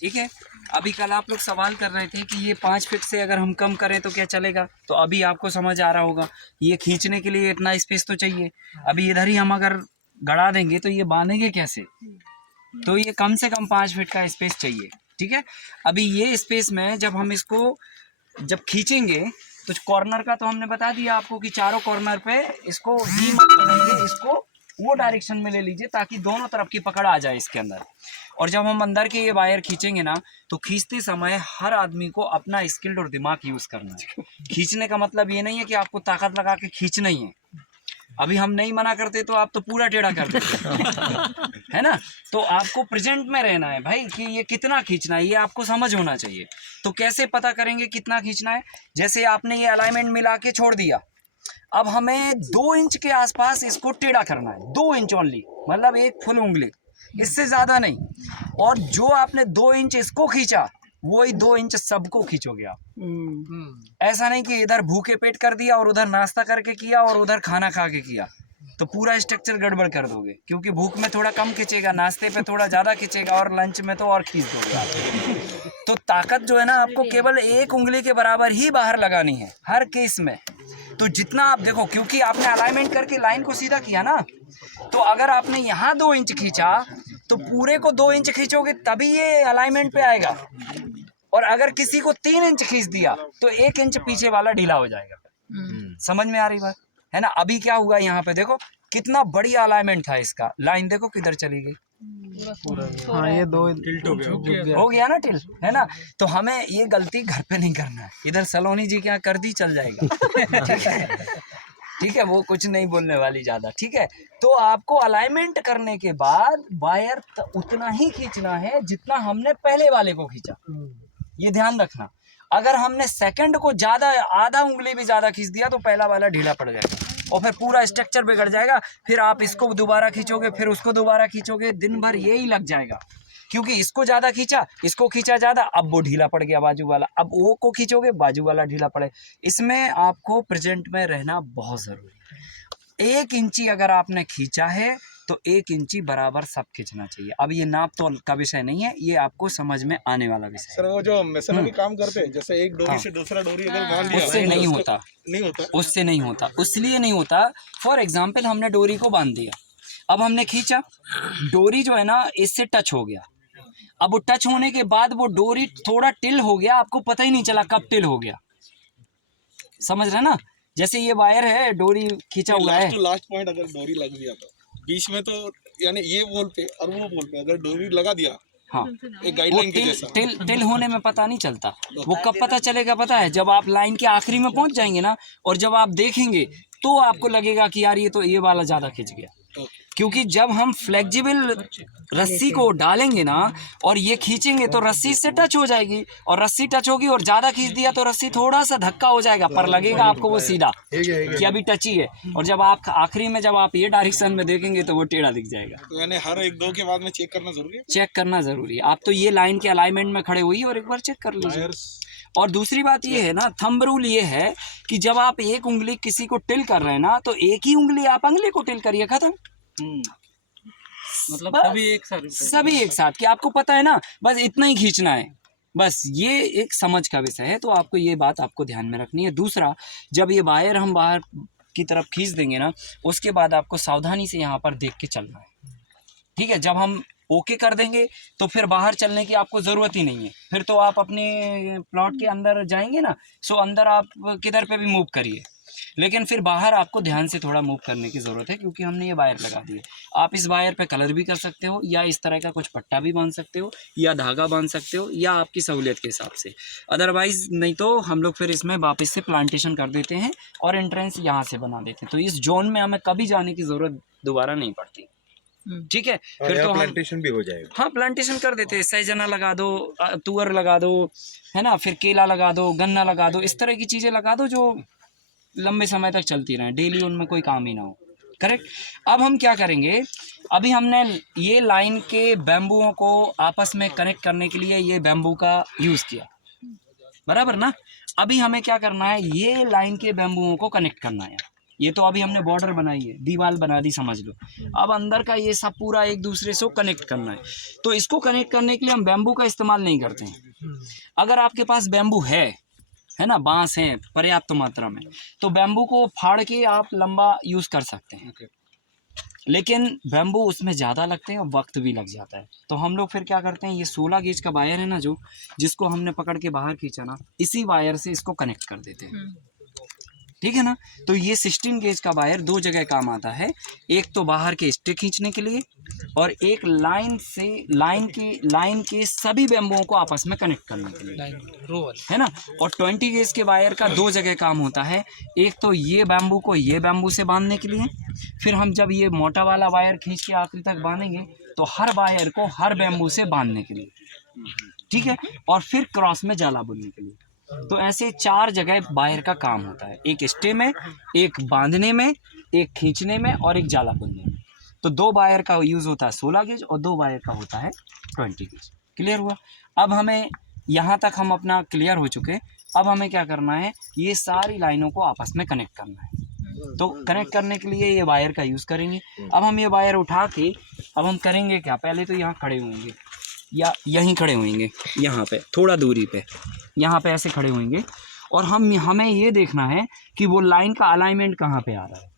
ठीक है। अभी कल आप लोग सवाल कर रहे थे कि ये 5 फीट से अगर हम कम करें तो क्या चलेगा, तो अभी आपको समझ आ रहा होगा ये खींचने के लिए इतना स्पेस तो चाहिए। अभी इधर ही हम अगर गड़ा देंगे तो ये बांधेंगे कैसे, तो ये कम से कम 5 फीट का स्पेस चाहिए। ठीक है। अभी ये स्पेस में जब हम इसको जब खींचेंगे तो कॉर्नर का तो हमने बता दिया आपको कि चारों कॉर्नर पे इसको वी मत बनाइए, इसको वो डायरेक्शन में ले लीजिए ताकि दोनों तरफ की पकड़ आ जाए इसके अंदर। और जब हम अंदर के ये वायर खींचेंगे ना तो खींचते समय हर आदमी को अपना स्किल्ड और दिमाग यूज करना है। खींचने का मतलब ये नहीं है कि आपको ताकत लगा के खींचना ही है। अभी हम नहीं मना करते तो आप तो पूरा टेढ़ा कर देते है ना। तो आपको प्रेजेंट में रहना है भाई कि ये कितना खींचना है, ये आपको समझ होना चाहिए। तो कैसे पता करेंगे कितना खींचना है, जैसे आपने ये अलाइनमेंट मिला के छोड़ दिया, अब हमें 2 इंच के आसपास इसको टेढ़ा करना है, 2 इंच ओनली, मतलब एक फुल उंगली, इससे ज्यादा नहीं। और जो आपने 2 इंच इसको खींचा वही 2 इंच सबको खींचोगे आप। ऐसा नहीं कि इधर भूखे पेट कर दिया और उधर नाश्ता करके किया और उधर खाना खा के किया, तो पूरा स्ट्रक्चर गड़बड़ कर दोगे। क्योंकि भूख में थोड़ा कम खींचेगा, नाश्ते पे थोड़ा ज्यादा खींचेगा और लंच में तो और खींच दोगे आप। तो ताकत जो है ना आपको केवल एक उंगली के बराबर ही बाहर लगानी है हर केस में। तो जितना आप देखो, क्योंकि आपने अलाइनमेंट करके लाइन को सीधा किया ना, तो अगर आपने यहाँ 2 इंच खींचा तो पूरे को 2 इंच खींचोगे तभी ये अलाइनमेंट पे आएगा। और अगर किसी को 3 इंच खींच दिया तो 1 इंच पीछे वाला ढीला हो जाएगा। समझ में आ रही बात है ना। अभी क्या हुआ यहाँ पे देखो कितना बढ़िया अलाइनमेंट था इसका, लाइन देखो किधर चली गई। हाँ ये 2 टिल्ट हो गया ना टिल, है ना। तो हमें ये गलती घर पे नहीं करना है, इधर सलोनी जी के यहाँ कर दी चल जाएगा। ठीक है, ठीक है, वो कुछ नहीं बोलने वाली ज्यादा। ठीक है। तो आपको अलाइनमेंट करने के बाद वायर उतना ही खींचना है जितना हमने पहले वाले को खींचा, ये ध्यान रखना। अगर हमने सेकंड को ज्यादा, आधा उंगली भी ज्यादा खींच दिया तो पहला वाला ढीला पड़ जाएगा और फिर पूरा स्ट्रक्चर बिगड़ जाएगा। फिर आप इसको दोबारा खींचोगे, फिर उसको दोबारा खींचोगे, दिन भर यही लग जाएगा। क्योंकि इसको ज्यादा खींचा, इसको खींचा ज्यादा, अब वो ढीला पड़ गया बाजू वाला, अब वो को खींचोगे बाजू वाला ढीला पड़े। इसमें आपको प्रेजेंट में रहना बहुत जरूरी है। 1 इंची अगर आपने खींचा है तो 1 इंची बराबर सब खींचना चाहिए। अब ये नाप तो का विषय नहीं है, ये आपको समझ में आने वाला विषय है। सर वो जो मेसनरी काम करते हैं, जैसे एक डोरी से दूसरा डोरी अगर बांध दिया, उससे नहीं होता, नहीं होता, उससे नहीं होता, इसलिए नहीं होता। फॉर एग्जाम्पल हमने डोरी को बांध दिया, अब हमने खींचा, डोरी जो है ना इससे टच हो गया। अब वो टच होने के बाद वो डोरी थोड़ा टिल हो गया, आपको पता ही नहीं चला कब टिल हो गया। समझ रहे ना। जैसे ये वायर है, डोरी खींचा हुआ है, लास्ट पॉइंट अगर डोरी लग दिया तो बीच में, तो यानी ये बोल पे और वो बोल पे अगर डोरी लगा दिया, हाँ, एक गाइडलाइन के जैसा, टिल होने में पता नहीं चलता। वो कब पता चलेगा पता है, जब आप लाइन के आखिरी में पहुंच जाएंगे ना, और जब आप देखेंगे तो आपको लगेगा कि यार ये तो ये वाला ज्यादा खिंच गया। क्योंकि जब हम फ्लेक्सिबल रस्सी को डालेंगे ना और ये खींचेंगे तो रस्सी से टच हो जाएगी, और रस्सी टच होगी और ज्यादा खींच दिया तो रस्सी थोड़ा सा धक्का हो जाएगा, पर लगेगा आपको वो सीधा कि अभी टच ही है। और जब आप आखिरी में जब आप ये डायरेक्शन में देखेंगे तो वो टेढ़ा दिख जाएगा। तो यानी हर 1-2 के बाद में चेक करना जरूरी है। चेक करना जरूरी है। आप तो ये लाइन के अलाइनमेंट में खड़े हुई और एक बार चेक कर लीजिए। और दूसरी बात ये है ना, थंब रूल ये है कि जब आप एक उंगली किसी को टिल कर रहे हैं ना, तो एक ही उंगली आप उंगली को टिल करिए, खत्म। मतलब सभी एक साथ कि आपको पता है ना, बस इतना ही खींचना है। बस ये एक समझ का विषय है, तो आपको ये बात आपको ध्यान में रखनी है। दूसरा, जब ये वायर हम बाहर की तरफ खींच देंगे ना, उसके बाद आपको सावधानी से यहाँ पर देख के चलना है। ठीक है। जब हम ओके कर देंगे तो फिर बाहर चलने की आपको ज़रूरत ही नहीं है। फिर तो आप अपने प्लॉट के अंदर जाएंगे ना, सो अंदर आप किधर पे भी मूव करिए, लेकिन फिर बाहर आपको ध्यान से थोड़ा मूव करने की ज़रूरत है, क्योंकि हमने ये वायर लगा दी है। आप इस वायर पे कलर भी कर सकते हो, या इस तरह का कुछ पट्टा भी बांध सकते हो, या धागा बांध सकते हो, या आपकी सहूलियत के हिसाब से। अदरवाइज़ नहीं तो हम लोग फिर इसमें वापस से प्लांटेशन कर देते हैं और एंट्रेंस यहाँ से बना देते हैं, तो इस जोन में हमें कभी जाने की ज़रूरत दोबारा नहीं पड़ती। ठीक है। फिर तो प्लांटेशन भी हो जाएगा। हाँ, प्लांटेशन कर देते हैं, सहजना लगा दो, तुअर लगा दो, है ना, फिर केला लगा दो, गन्ना लगा दो, इस तरह की चीज़ें लगा दो जो लंबे समय तक चलती रहें, डेली उनमें कोई काम ही ना हो। करेक्ट। अब हम क्या करेंगे, अभी हमने ये लाइन के बैम्बुओं को आपस में कनेक्ट करने के लिए ये बैम्बू का यूज़ किया, बराबर ना। अभी हमें क्या करना है, ये लाइन के बैम्बुओं को कनेक्ट करना है। ये तो अभी हमने बॉर्डर बनाई है, दीवार बना दी समझ लो। अब अंदर का ये सब पूरा एक दूसरे से कनेक्ट करना है। तो इसको कनेक्ट करने के लिए हम बैम्बू का इस्तेमाल नहीं करते हैं। अगर आपके पास बैम्बू है ना, बांस है पर्याप्त मात्रा में, तो बैम्बू को फाड़ के आप लंबा यूज़ कर सकते हैं। लेकिन बैम्बू उसमें ज़्यादा लगते हैं और वक्त भी लग जाता है। तो हम लोग फिर क्या करते हैं, ये 16 गेज का वायर है ना, जो जिसको हमने पकड़ के बाहर खींचा ना, इसी वायर से इसको कनेक्ट कर देते हैं। ठीक है ना। तो ये 16 गेज का वायर दो जगह काम आता है। एक तो बाहर के स्टिक खींचने के लिए, और एक लाइन के सभी बैम्बुओं को आपस में कनेक्ट करने के लिए, है ना। और 20 गेज के वायर का दो जगह काम होता है। एक तो ये बैम्बू को ये बैम्बू से बांधने के लिए, फिर हम जब ये मोटा वाला वायर खींच के आखिरी तक बांधेंगे तो हर वायर को हर बैम्बू से बांधने के लिए, ठीक है। और फिर क्रॉस में जाला बुनने के लिए। तो ऐसे 4 जगह वायर का काम होता है, एक स्टे में, एक बांधने में, एक खींचने में और एक जाला बुनने में। तो 2 वायर का यूज़ होता है 16 गेज और 2 वायर का होता है 20 गेज। क्लियर हुआ। अब हमें यहाँ तक हम अपना क्लियर हो चुके। अब हमें क्या करना है, ये सारी लाइनों को आपस में कनेक्ट करना है। तो कनेक्ट करने के लिए ये वायर का यूज़ करेंगे। अब हम ये वायर उठा के अब हम करेंगे क्या, पहले तो यहाँ खड़े होंगे या यहीं खड़े होंगे, यहाँ पे थोड़ा दूरी पे, यहाँ पे ऐसे खड़े होंगे। और हमें ये देखना है कि वो लाइन का अलाइनमेंट कहाँ पे आ रहा है।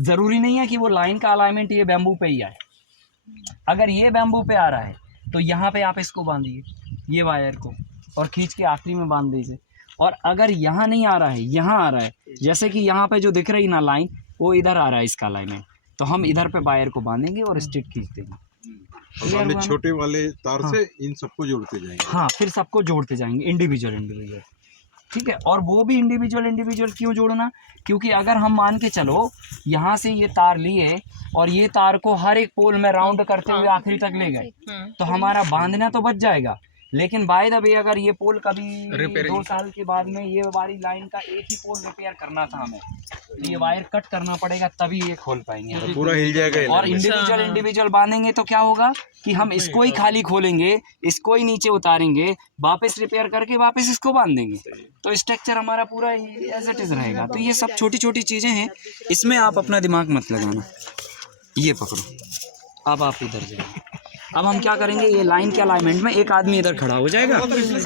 ज़रूरी नहीं है कि वो लाइन का अलाइनमेंट ये बैम्बू पे ही आए। अगर ये बैम्बू पे आ रहा है तो यहाँ पे आप इसको बांधिए, ये वायर को, और खींच के आखिरी में बांध दीजिए। और अगर यहाँ नहीं आ रहा है, यहाँ आ रहा है, जैसे कि यहाँ पे जो दिख रही ना लाइन, वो इधर आ रहा है इसका अलाइनमेंट, तो हम इधर पे वायर को बांधेंगे और स्ट्रेट खींच देंगे। हमने छोटे वाले तार से इन सबको जोड़ते जाएंगे। हाँ, फिर सबको जोड़ते जाएंगे इंडिविजुअल, ठीक है। और वो भी इंडिविजुअल क्यों जोड़ना, क्योंकि अगर हम मान के चलो यहाँ से ये तार लिए और ये तार को हर एक पोल में राउंड करते हुए आखिरी तक ले गए, तो हमारा बांधना तो बच जाएगा। लेकिन बाय द वे अगर ये पोल कभी 2 साल के बाद में ये वाली लाइन का एक ही पोल रिपेयर करना था हमें, तो ये वायर कट करना पड़ेगा, तभी ये खोल पाएंगे। तो पूरा हिल जाएगा। और इंडिविजुअल बांधेंगे तो क्या होगा कि हम इसको ही खाली खोलेंगे, इसको ही नीचे उतारेंगे, वापस रिपेयर करके वापस इसको बांध देंगे, तो स्ट्रक्चर हमारा पूरा एज इट इज रहेगा। तो ये सब छोटी छोटी चीज़ें हैं, इसमें आप अपना दिमाग मत लगाना। ये पकड़ो, अब आप इधर जाइए। अब हम क्या करेंगे, ये लाइन के अलाइनमेंट में एक आदमी इधर खड़ा हो जाएगा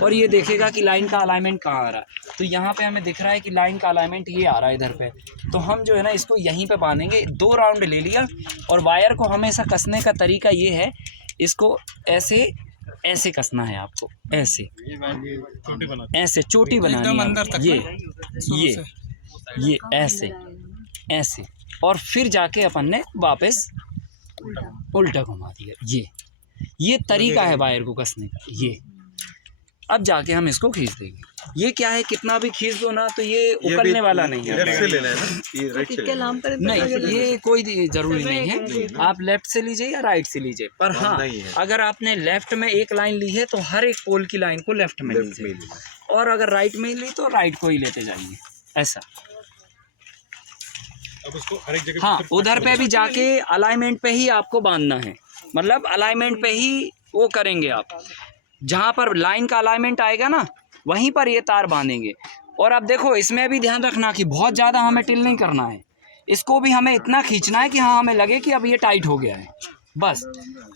और ये देखेगा कि लाइन का अलाइनमेंट कहाँ आ रहा है। तो यहाँ पे हमें दिख रहा है कि लाइन का अलाइनमेंट ये आ रहा है इधर पे, तो हम जो है ना इसको यहीं पे बांधेंगे। 2 राउंड ले लिया। और वायर को हमेशा कसने का तरीका ये है, इसको ऐसे ऐसे कसना है आपको, ऐसे ऐसे चोटी बनानी है, ये ऐसे ऐसे, और फिर जाके अपन ने वापस उल्टा घुमा दिया। ये तरीका है वायर को कसने का। ये अब जाके हम इसको खींच देंगे। ये क्या है, कितना भी खींच दो ना तो ये उकलने वाला नहीं है। लेफ्ट से लेना है ना, ये राइट से नहीं, ये कोई जरूरी नहीं है, आप लेफ्ट से लीजिए या राइट से लीजिए। पर हाँ, अगर आपने लेफ्ट में एक लाइन ली है तो हर एक पोल की लाइन को लेफ्ट में लीजिए, और अगर राइट में ली तो राइट को ही लेते जाएंगे, ऐसा। अब उसको हर एक जगह हाँ, उधर पे भी जाके अलाइनमेंट पे ही आपको बांधना है, मतलब अलाइनमेंट पे ही वो करेंगे आप। जहाँ पर लाइन का अलाइनमेंट आएगा ना, वहीं पर ये तार बांधेंगे। और अब देखो, इसमें भी ध्यान रखना कि बहुत ज़्यादा हमें टिल नहीं करना है, इसको भी हमें इतना खींचना है कि हाँ हमें लगे कि अब ये टाइट हो गया है, बस।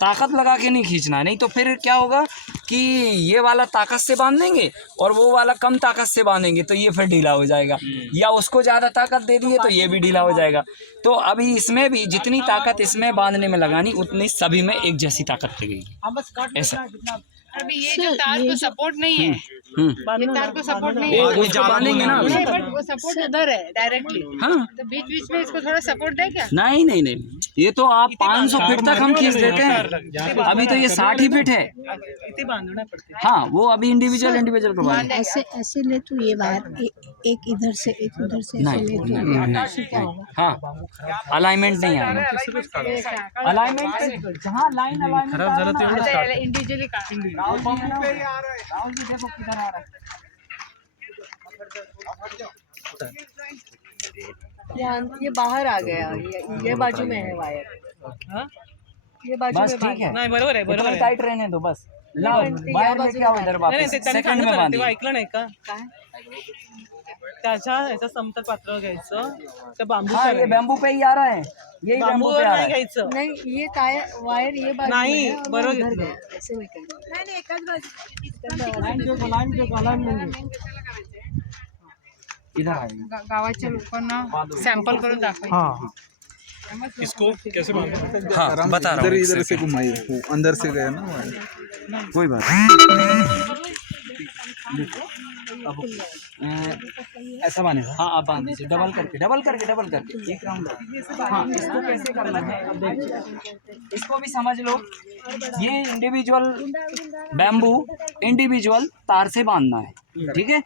ताकत लगा के नहीं खींचना है, नहीं तो फिर क्या होगा कि ये वाला ताकत से बांध देंगे और वो वाला कम ताकत से बांधेंगे, तो ये फिर ढीला हो जाएगा। या उसको ज़्यादा ताकत दे दिए तो ये भी ढीला हो जाएगा। तो अभी इसमें भी जितनी ताकत इसमें बांधने में लगानी, उतनी सभी में एक जैसी ताकत लगेगी, ऐसा। अभी ये जो तार को सपोर्ट नहीं है, ये तार को सपोर्ट नहीं है, उसको बांधेंगे ना, बट वो सपोर्ट उधर है डायरेक्टली। हाँ, तो बीच बीच में इसको थोड़ा सपोर्ट दे क्या? नहीं, ये तो आप 500 फीट तक हम खींच देते हैं। अभी तो ये 60 ही फीट है। हाँ, वो अभी इंडिविजुअल को बांधे। ऐसे ले तो ये वायर एक इधर से एक उधर से नहीं। हाँ, अलाइनमेंट नहीं आएगा। अलाइनमेंट जहाँ लाइन अलाइनमेंट इंडिविजुअली देखो किधर आ रहा है। ये बाहर आ गया, ये बाजू में है वायर, ये बाजू बस में ठीक है, नहीं, बराबर है, टाइट रहने दो बस। लाव बाहेर लेके आओ इधर वापस सेकंड में बांधिए ऐकलं नाही का त्याच्या ह्याच्या समतल पात्र घ्यायचं त्या बांबू हाँ ये बैम्बू पे ही आ रहा है यही बैम्बू पे आ रहा नाही है घ्यायचं नहीं ये वायर ये बाजू नाही में है और बरोबर उधर घेतलं. गया, ऐसे में करना नहीं एकाच इधर आएगा गावाच्या लोकांना सॅम्पल करून दाखवायचं. हाँ इसको कैसे बांधना हाँ बता रहा हूँ एक इधर से second. घुमाइए वो अंदर से गया ना वायर। कोई बात नहीं ऐसा बांधेगा हाँ आप बांध दीजिए डबल करके एक राउंड हाँ इसको कैसे करना है अब देखिए इसको भी समझ लो ये इंडिविजुअल बैम्बू इंडिविजुअल तार से बांधना है ठीक है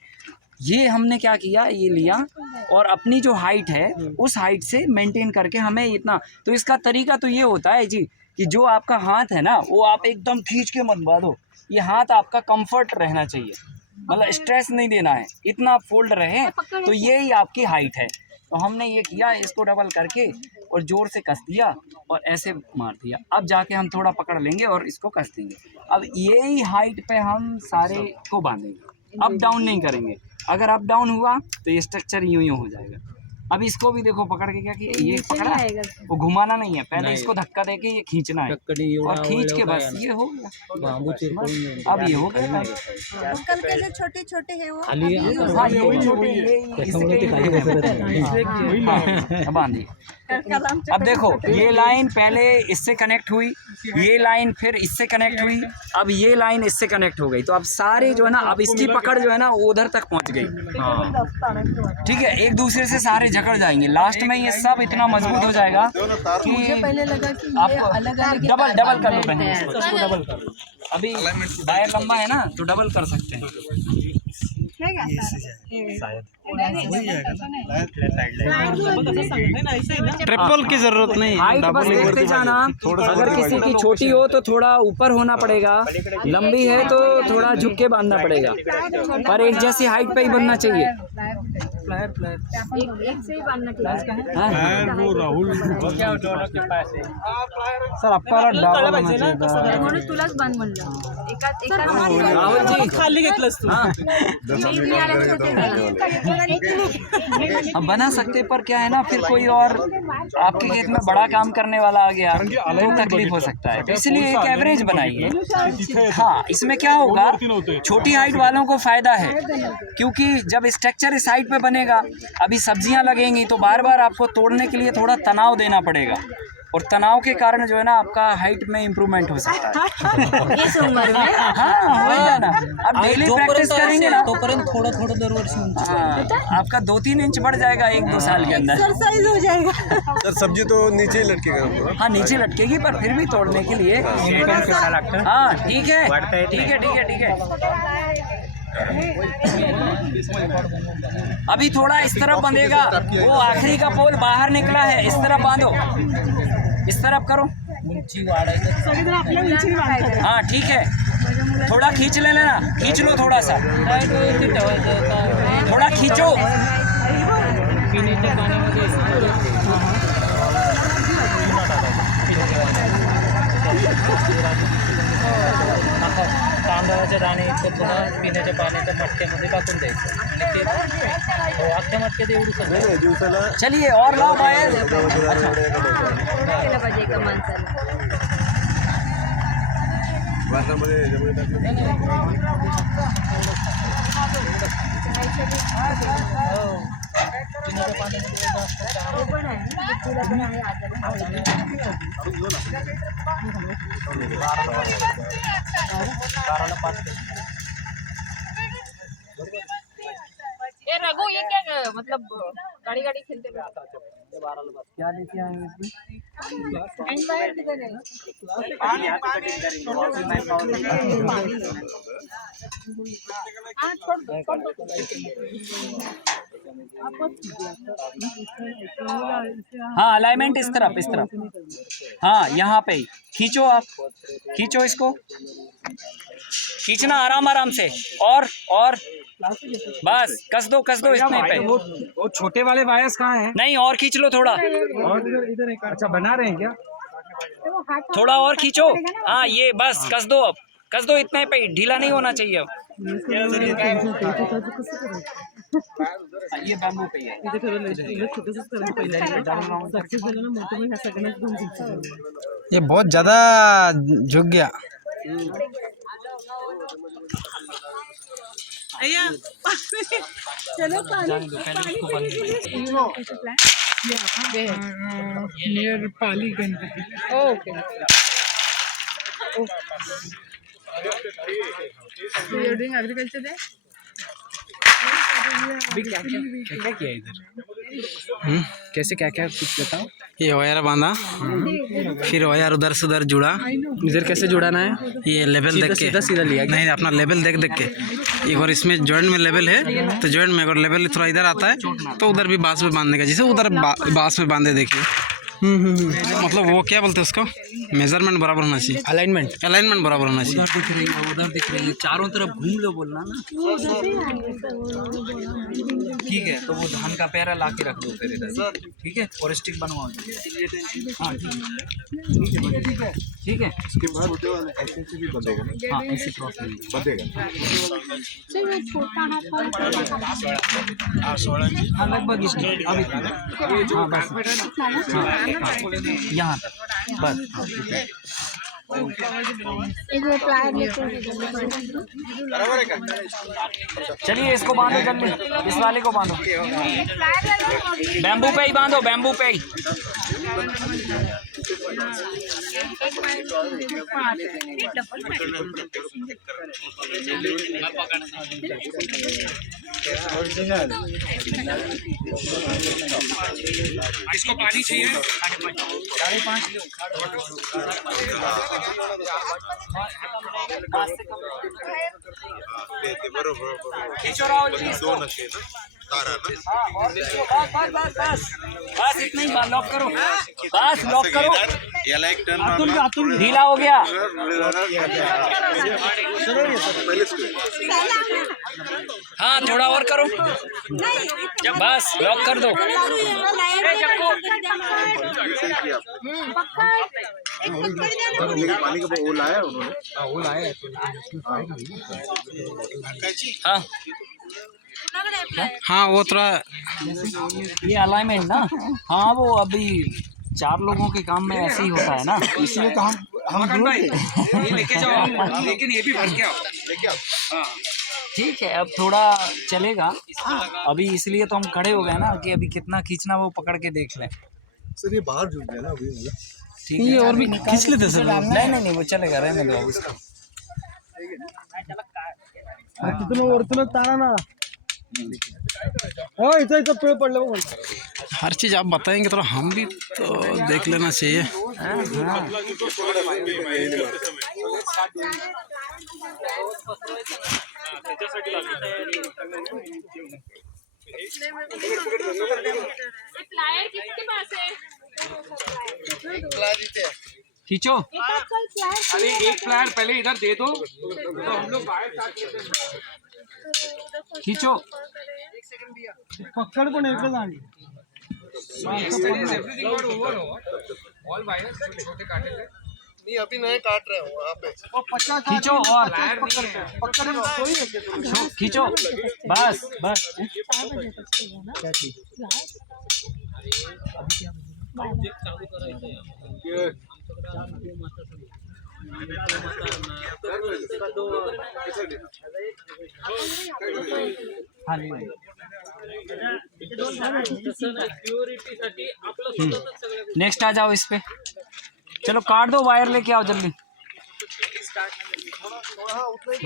ये हमने क्या किया ये लिया और अपनी जो हाइट है उस हाइट से मेंटेन करके हमें इतना तो इसका तरीका तो ये होता है जी कि जो आपका हाथ है ना वो आप एकदम खींच के मत बांधो ये हाथ आपका कंफर्ट रहना चाहिए मतलब स्ट्रेस नहीं देना है इतना फोल्ड रहे तो ये ही आपकी हाइट है तो हमने ये किया इसको डबल करके और जोर से कस दिया और ऐसे मार दिया अब जाके हम थोड़ा पकड़ लेंगे और इसको कस देंगे अब यही हाइट पे हम सारे को बांधेंगे अप डाउन नहीं करेंगे अगर अप डाउन हुआ तो ये स्ट्रक्चर यूं यूं हो जाएगा अब इसको भी देखो पकड़ के क्या किया ये पकड़ा वो घुमाना नहीं है पहले इसको धक्का देके ये खींचना है और खींच के बस ये हो गया अब ये हो गया कल के जो छोटे छोटे है वो हाँ ये छोटे ये बांधिए अब देखो ये लाइन पहले इससे कनेक्ट हुई ये लाइन फिर इससे कनेक्ट हुई अब ये लाइन इससे कनेक्ट हो गई तो अब सारे जो है ना अब इसकी पकड़ जो है ना वो उधर तक पहुंच गई ठीक है एक दूसरे से सारे जकड़ जाएंगे लास्ट में ये सब इतना मजबूत हो जाएगा कि मुझे पहले लगा कि ये आपको अलग अलग डबल कर लो बहन इसको डबल कर लो अभी वायर लंबा है ना तो डबल कर सकते हैं ट्रिपल की जरूरत नहीं हाइट बस देखते जाना अगर किसी की छोटी हो तो थोड़ा ऊपर होना पड़ेगा लंबी है तो थोड़ा झुक के बांधना पड़ेगा पर एक जैसी हाइट पे ही बनना चाहिए एक से ही बांधना चाहिए हाँ? वो राहुल सर आपल्याला डावा बनायचं आहे. म्हणून तुलाच बांध म्हणलं एका राहुल जी खाली घेतलंस तू हाँ हम बना सकते पर क्या है ना फिर कोई और आपके खेत में बड़ा काम करने वाला आ गया तो तकलीफ हो सकता है तो इसलिए एक एवरेज बनाइए हाँ इसमें क्या होगा छोटी हाइट वालों को फायदा है क्योंकि जब स्ट्रक्चर इस हाइट पे बनेगा अभी सब्जियां लगेंगी तो बार बार आपको तोड़ने के लिए थोड़ा तनाव देना पड़ेगा और तनाव के कारण जो है ना आपका हाइट में इम्प्रूवमेंट हो सकता है इस उम्र में हाँ होगा ना अब डेली प्रैक्टिस करेंगे ना तोपर्यंत थोडं थोडं दरवर्षी उंची हाँ, आपका 2-3 इंच बढ़ जाएगा 1-2 साल के अंदर एक्सरसाइज हो जाएगा सर सब्जी तो नीचे ही लटकेगा हाँ नीचे लटकेगी पर फिर भी तोड़ने के लिए हाँ ठीक है अभी थोड़ा इस तरफ बंधेगा वो आखिरी का पोल बाहर निकला है इस तरफ बांधो इस तरफ करो हाँ ठीक है थोड़ा खींच लेना खींच लो थोड़ा सा थोड़ा खींचो तांदळाचे दाणे इतकं थोडं पिण्याच्या पाण्याच्या मटक्यामध्ये टाकून द्यायचं आणि ते अख्ख्या मटक्यात एवढं सगळं दिवसाला चलिए और लाओ बायर केलं पाहिजे एका माणसाला पिण्याच्या पाण्यामध्ये जास्त ते पण आहे तुला पण आहे ये रघु ये क्या मतलब गाड़ी गाड़ी खेलते क्या लेके आए हैं इसमें हाँ अलाइनमेंट इस तरफ हाँ यहाँ पे ही खींचो आप खींचो इसको खींचना आराम आराम से और बस कस दो इतने पे वो छोटे वाले वायर्स कहाँ हैं? नहीं और खींच लो थोड़ा और इधर एक अच्छा बना रहे हैं क्या? थोड़ा और खींचो हाँ ये बस कस दो अब कस दो इतना पे, ढीला नहीं होना चाहिए अब। ये बैम्बू पे है। ये बहुत ज्यादा झुक गया। Near Pali Ganpati. Okay. So you're doing agriculture there? क्या किया इधर? कैसे क्या क्या कुछ बताओ। ये वायर बांधा, फिर वायर उधर से उधर जुड़ा। इधर कैसे जुड़ाना है? ये लेवल देख के सीधा लिया। नहीं, अपना लेवल देख के। एक बार इसमें जॉइंट में लेवल है तो जॉइंट में अगर लेवल थोड़ा इधर आता है तो उधर भी बांस में बांधने का, जैसे उधर बांस में बांधे देखिए। मतलब वो क्या बोलते हैं उसको, मेजरमेंट बराबर होना चाहिए, अलाइनमेंट बराबर होना चाहिए। दिख रही है, उधर दिख रही है, चारों तरफ घूम लो बोलना ना। ठीक है, तो वो धान का पैरा ला के रख दो फिर इधर, ठीक है, और स्टिक बनवाओ। हाँ ठीक है। इसके बाद ऐसे से भी बंधेगा ना? हाँ ऐसे क्रॉस बंधेगा। हाँ लगभग इतना, अब इतना। हाँ बस, हाँ यहाँ तक बस। चलिए इसको बांधो जल्दी, इस वाले को बांधो, बैम्बू पे ही बांधो, बैम्बू पे ही। इसको पानी चाहिए 5.5 खींचो राहुल जी इसको। बस इतना ही, लॉक करो, बस लॉक करो। अतुल ढीला हो गया। हाँ थोड़ा और करो, बस लॉक कर दो। पानी का वो लाया उन्होंने। हाँ हाँ वो थोड़ा ये अलाइनमेंट ना, हाँ वो अभी 4 लोगों के काम में ऐसे ही होता है ना, इसलिए तो हम लेके जाओ, लेकिन ये भी भर के आओ, लेके आओ। ठीक है, अब थोड़ा चलेगा अभी, इसलिए तो हम खड़े हो गए ना कि अभी कितना खींचना वो पकड़ के देख लें। सर ये बाहर झुक गया ना अभी, ठीक है, और भी खींच लेते सर। नहीं वो चलेगा, रहने दो इसको। हर चीज आप बताएंगे तो हम भी तो देख लेना चाहिए। खींचो, अरे एक फ्लायर पहले इधर दे दो तो हम लोग बाहर काट लेते हैं। खींचो, पकड़ को नहीं नहीं अभी नए काट रहे हो वहाँ पे। खींचो और खींचो, बस बस। नेक्स्ट आ जाओ इस पे, चलो काट दो, वायर लेके आओ जल्दी।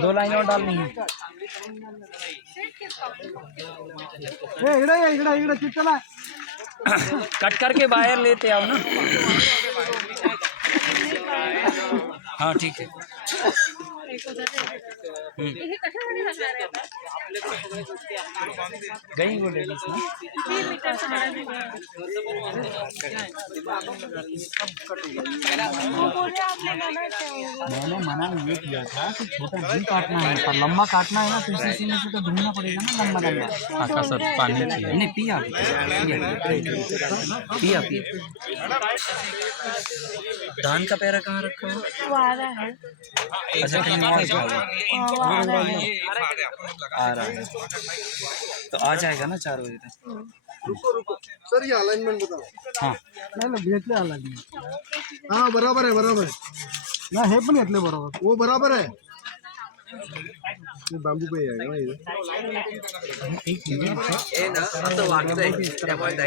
2 लाइन और डालनी है। कट करके वायर लेते आओ ना। हाँ ठीक है। गई वो लेडीज ना, मैंने मना ये किया था कि छोटा नहीं काटना है, पर लंबा काटना है ना, तो इसी में से तो ढूंढना पड़ेगा ना लंबा लंबा। काका सर पानी चाहिए। नहीं पिया पिया। धान का पैरा कहाँ रखा है? अच्छा इन्वॉल्व हुआ आ रहा है तो आ जाएगा ना 4 बजे तक। सर ये अलाइनमेंट बताओ। हाँ नाही ना घेतले अलाइनमेंट हाँ बराबर है ना हे पण घेतले बरोबर वो बराबर है ये बांबू पे आएगा ना ये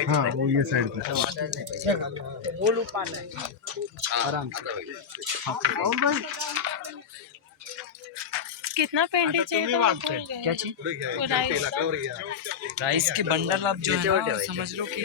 हाँ वो ये साइड पे आराम से। और भाई कितना पेंट चाहिए तो आप बोल गए। क्या चीज? वो राइस का? राइस के बंडल आप जो है ना समझ लो कि